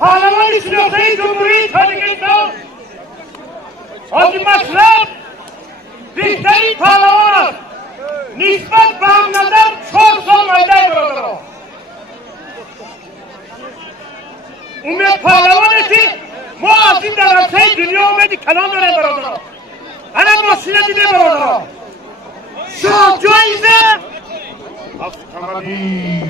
پهلوان شناخته جمهوری تاجیکستان حاجی مشرف بیشترین پهلوان است. نسبت به هم نظر 4 سال مایده برادران. امید پهلوانه که ما از این در عرصه دنیا اومدی کلام داریم برادران. الان ماشینه دیده برادران. شاه جایزه از کمدی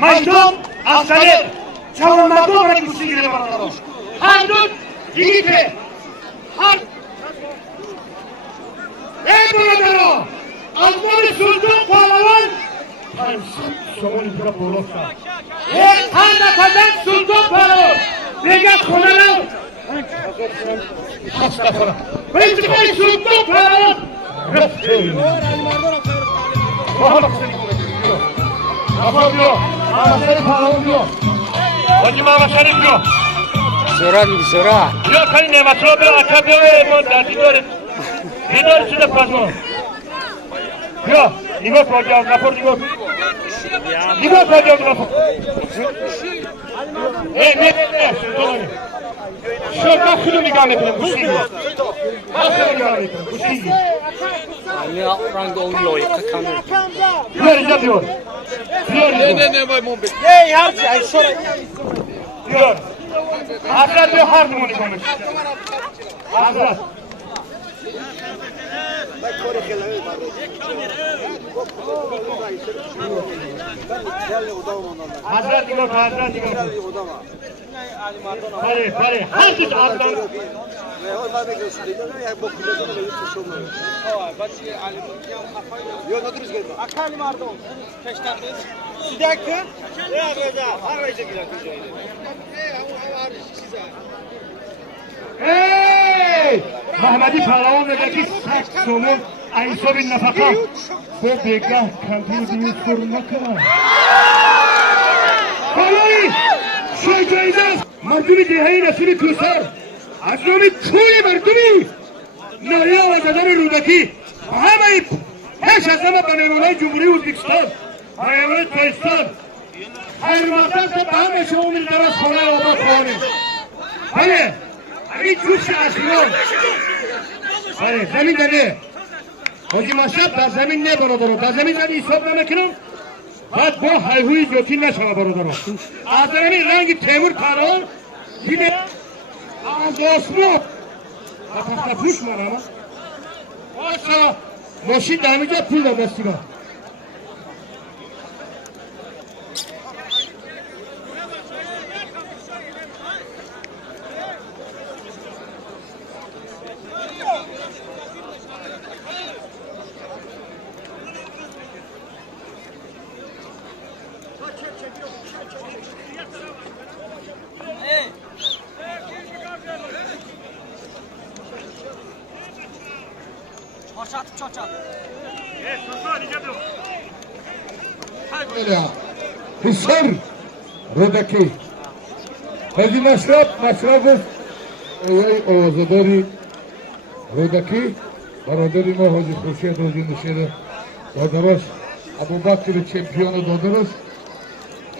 مردم افسانه جوان مردم را کشتی گیره برادران. هر دو دیگیته هر ای برادران از مال سلطان پهلوان شما اینجا بولوس کرد یک تن نکردن سلطان پهلوان بگه خونه نو خسته کنم بیچه بای سلطان پهلوان رفته Apa diyor? Mama Şerif Hanım diyor. Hacı Mama Şerif diyor. Sonra gibi sonra. Diyor kayın nematı o bir akab diyor. Monda diyor. Diyor şurada pazma. Diyor. Nigo koyacağım rapor diyor. Nigo koyacağım rapor. Ne? Şurada kılı nigah edelim. Bu şey. Nasıl nigah edelim? Bu şey. Ne rang oluyor ya kakanı. Diyor diyor. Ne vay muhabbet. Ne her şey sonra. Diyor. Hazret diyor hardımını konuş. Hazret. Hazret diyor, Hazret diyor. Pare, hangi adamlar? Hey! Mahmedi Pehlevan dedi ki sert sonu Ayso bin Nafaka bu begah kampını değil sorunla kadar. Vallahi şu cayda mardumi dehayi nasili kusar azami çoğu mardumi nariya vazadan rudaki hamayip heş azama banevolay Cumhuri Uzbekistan Hayvanat Pakistan hayırmaktan da daha meşe umir daraz kolay oba kuanı. Hayır. این جوش اصلیون زمین داده حاجی مشرف در زمین نه برادران در زمین زدی حساب نمیکنم بعد با هیهوی جوتی نشوه برادران از زمین رنگ تیمور پهلوان دیده از آسمون و پس پوش مانم باشا ماشین در همینجا پول دادستی با Hisar Rodaki Hacı Mashraff Ovazadari Rodaki Baradari ma Hacı Khurshid Hacı Nuşeri Dadarosh Abu Bakr çempiyonu Dadarosh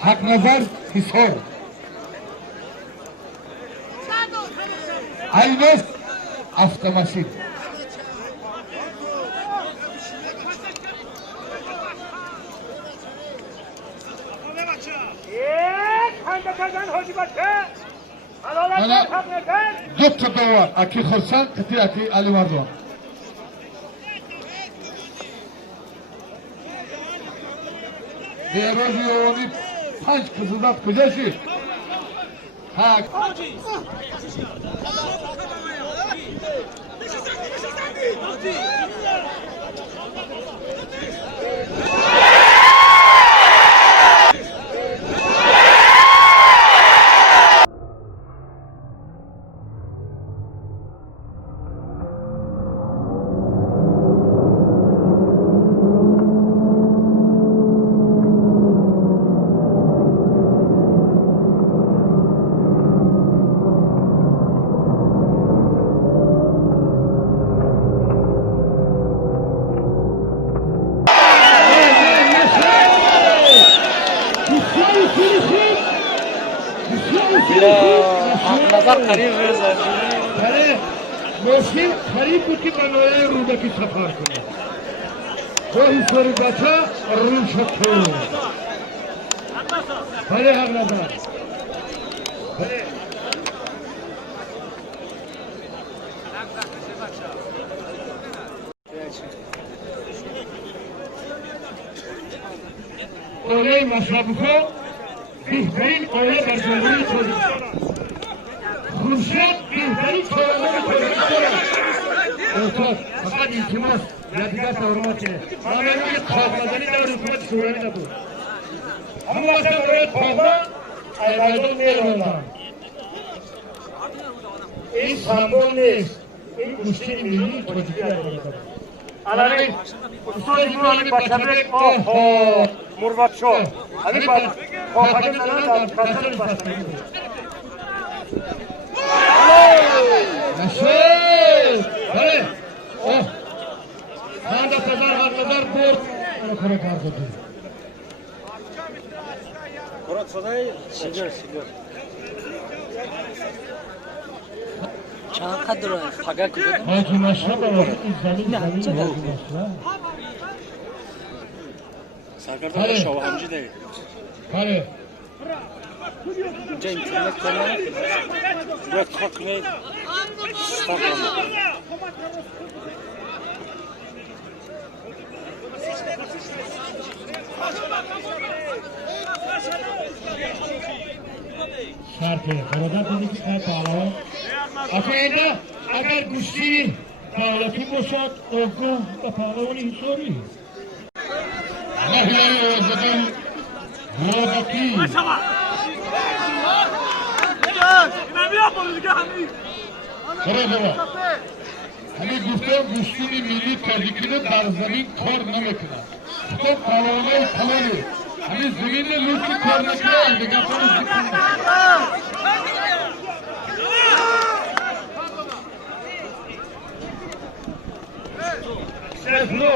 Hak Nazar Hisar Aynes Avtomaşin دو تا دوار اکی خرسان کتی اکی علی مردوان بیروزی اوانی 5 kızıdat kocası ha नजर करीब है सर अरे मुश्किल करीब की बनाया रूबा की सफर को कोई स्वरूपाचा रूप शकतो अरे हरनादार अरे ओले मशरबको बेहतरीन ओले बरजंदरी छोड़ी खुर्शीद बेहतरीन छोड़ने Dostlar, fakat iltimas, yadigar savurmak için. Mağlanın kalkmadığını da rükumet sureni de bu. Ama başka oraya kalkma, ayraydın değil ondan. İlk sambol neyiz? İlk kuşun milli çocuklar yapacak. Alanın, usulü gibi alıp başlamak, oho, murvat şo. Alıp kalkacak alanı da kaçırın başlayın. Nasıl? Hadi. Oh. Sağda pazar harladar bort. Onu kara kargıdı. Murat Soday sigar. Çağ kadro paga kudu. Hacı maşra da var. İzlenin hacı maşra. Sakarda da şovhamcı değil. Hadi. Önce internet kanalına Murat Kakne Starlandı. Şarkı, burada dedik ki pahalı. Afiyette, agar guşti pahalı boşat, oku da pahalı onu hisori. Allah'ı özledim, buradaki. Burada. Hani guşti milli tercihini darzamin kor namekine. İşte pahalı pahalı. Hani zeminle lütfü kornakine aldık. Yaparız dikkat. Şef lo.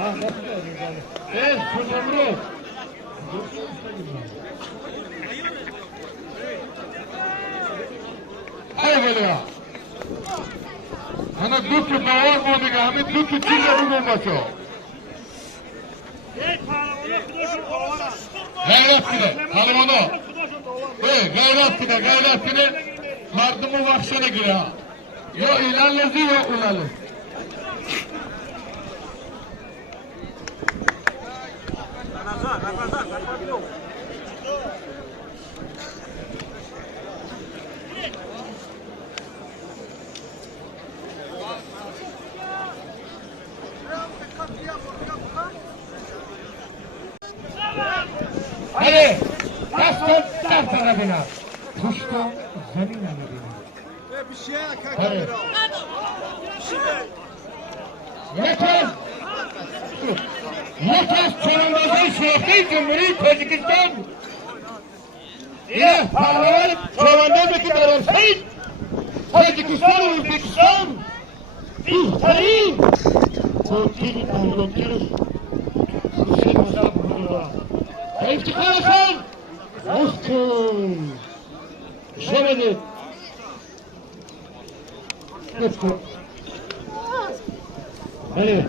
Ah nasıl öyle? Evet, şuradan lo. Hayır böyle ya. Hani lütfü bağır mı oldu? Hani lütfü çizgi olması. Gayretine, halımını. Gayretine, mardımı vakşana gire ha. Yo ilerlezi yo ulalı. Hadi, kaston dar tarafına. Kuşta zemin alabına. Hadi. Yeter çorumuzun Şehri Cumhuriyet Tacikistan. Ya pahlavan çorumumuzdaki beraberlik. Tacikistan, Özbekistan. İhtari. Korkili kavramcılır. Kuşun masraf burada. İftihar olsun. Olsun. Şöyle. Olsun. Hadi.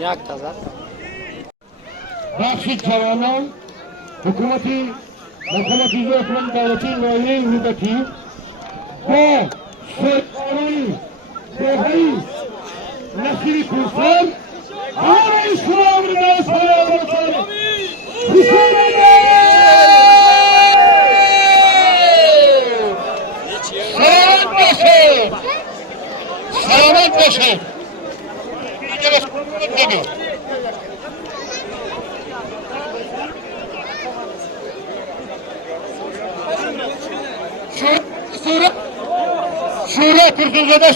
Jak to za? Bakşi Çavan'ın hükümeti Zeytman Devleti Vali Hüdeti ve Seyitlerin Behri Nesiri Kursan Hâra İslam'ın sallallahu aleyhi Selamet başı. Şura kürsüsünde